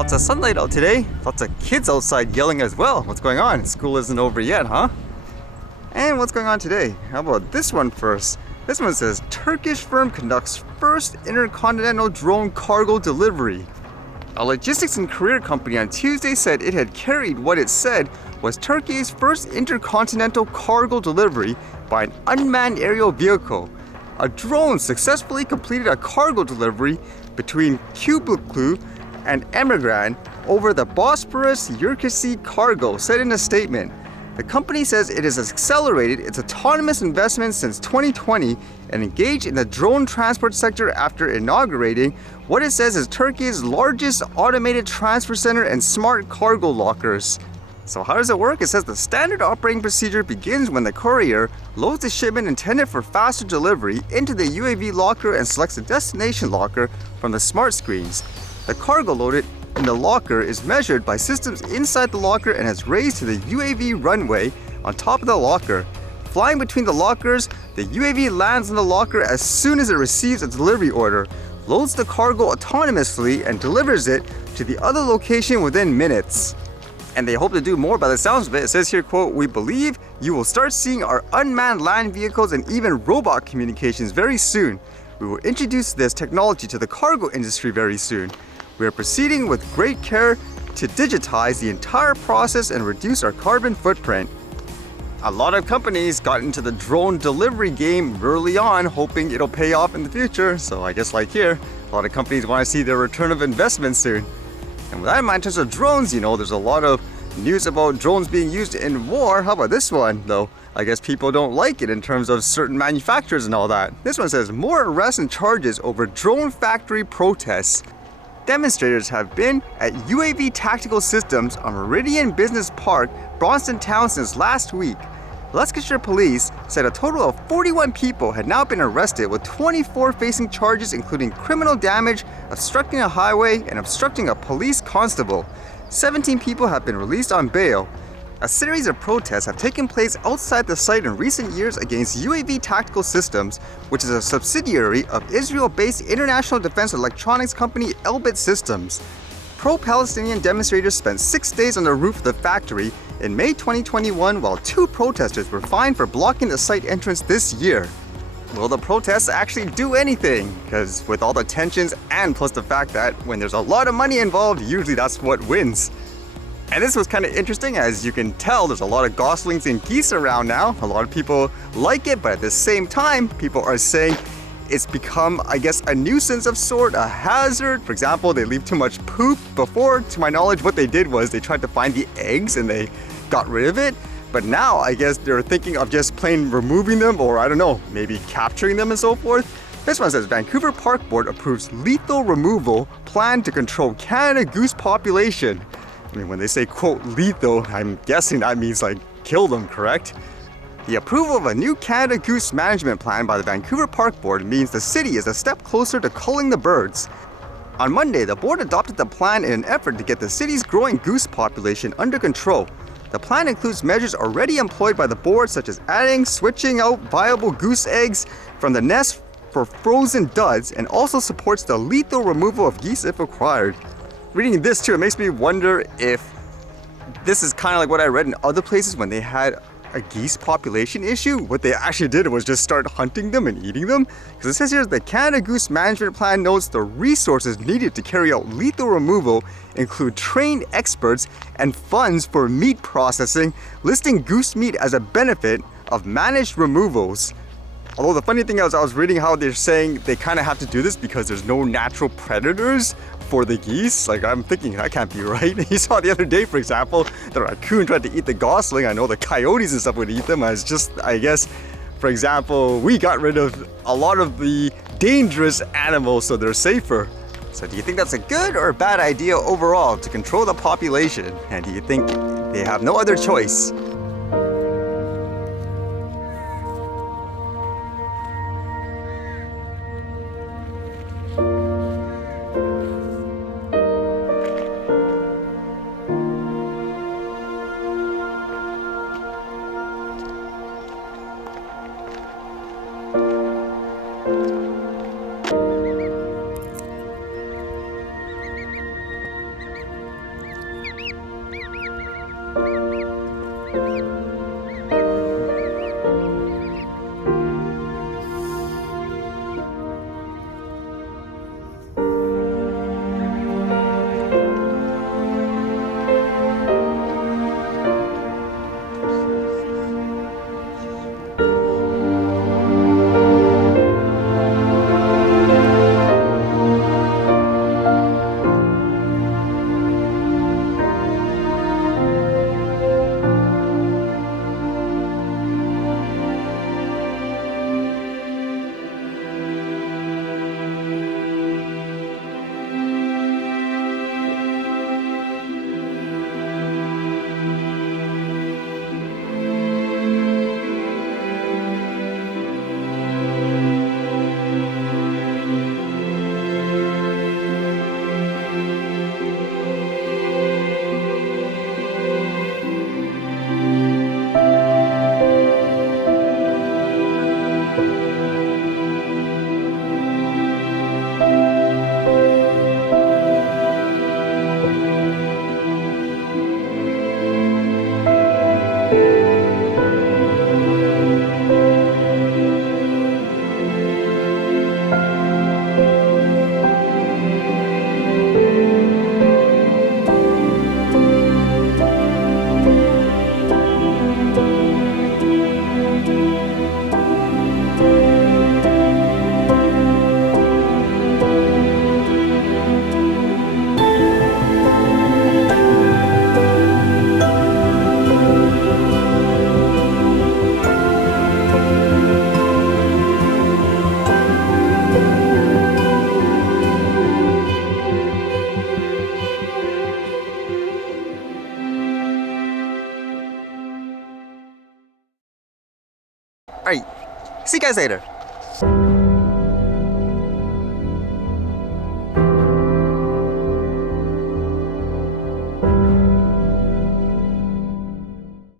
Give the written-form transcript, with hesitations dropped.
Lots of sunlight out today. Lots of kids outside yelling as well. What's going on? School isn't over yet, huh? And what's going on today? How about this one first? This one says, Turkish firm conducts first intercontinental drone cargo delivery. A logistics and courier company on Tuesday said it had carried what it said was Turkey's first intercontinental cargo delivery by an unmanned aerial vehicle. A drone successfully completed a cargo delivery between Kubuklu and Emirgan over the Bosporus Yerkesi cargo, said in a statement. The company says it has accelerated its autonomous investments since 2020 and engaged in the drone transport sector after inaugurating what it says is Turkey's largest automated transfer center and smart cargo lockers. So how does it work? It says the standard operating procedure begins when the courier loads the shipment intended for faster delivery into the UAV locker and selects the destination locker from the smart screens. The cargo loaded in the locker is measured by systems inside the locker and is raised to the UAV runway on top of the locker. Flying between the lockers, the UAV lands in the locker as soon as it receives a delivery order, loads the cargo autonomously, and delivers it to the other location within minutes. And they hope to do more by the sounds of it. It says here, quote, "We believe you will start seeing our unmanned land vehicles and even robot communications very soon. We will introduce this technology to the cargo industry very soon. We are proceeding with great care to digitize the entire process and reduce our carbon footprint." A lot of companies got into the drone delivery game early on, hoping it'll pay off in the future. So I guess like here, a lot of companies want to see their return of investment soon. And with that in mind, in terms of drones, there's a lot of news about drones being used in war. How about this one, though? I guess people don't like it in terms of certain manufacturers and all that. This one says, more arrests and charges over drone factory protests. Demonstrators have been at UAV Tactical Systems on Meridian Business Park, Bronson Town since last week. Leicestershire Police said a total of 41 people had now been arrested, with 24 facing charges including criminal damage, obstructing a highway, and obstructing a police constable. 17 people have been released on bail. A series of protests have taken place outside the site in recent years against UAV Tactical Systems, which is a subsidiary of Israel-based international defense electronics company Elbit Systems. Pro-Palestinian demonstrators spent 6 days on the roof of the factory in May 2021, while 2 protesters were fined for blocking the site entrance this year. Will the protests actually do anything? Because with all the tensions and plus the fact that when there's a lot of money involved, usually that's what wins. And this was kind of interesting. As you can tell, there's a lot of goslings and geese around now. A lot of people like it, but at the same time, people are saying it's become, I guess, a nuisance of sort, a hazard. For example, they leave too much poop. Before, to my knowledge, what they did was they tried to find the eggs and they got rid of it. But now, I guess they're thinking of just plain removing them, or I don't know, maybe capturing them and so forth. This one says, Vancouver Park Board approves lethal removal plan to control Canada goose population. I mean, when they say, quote, lethal, I'm guessing that means like kill them, correct? The approval of a new Canada goose management plan by the Vancouver Park Board means the city is a step closer to culling the birds. On Monday, the board adopted the plan in an effort to get the city's growing goose population under control. The plan includes measures already employed by the board, such as switching out viable goose eggs from the nest for frozen duds, and also supports the lethal removal of geese if required. Reading this too, it makes me wonder if this is kind of like what I read in other places when they had a geese population issue. What they actually did was just start hunting them and eating them. Because it says here, the Canada Goose Management Plan notes the resources needed to carry out lethal removal include trained experts and funds for meat processing, listing goose meat as a benefit of managed removals. Although the funny thing is, I was reading how they're saying they kind of have to do this because there's no natural predators for the geese. Like, I'm thinking that can't be right. You saw the other day, for example, the raccoon tried to eat the gosling. I know the coyotes and stuff would eat them. It's just, I guess, for example, we got rid of a lot of the dangerous animals so they're safer. So do you think that's a good or a bad idea overall to control the population? And do you think they have no other choice? Alright, see you guys later.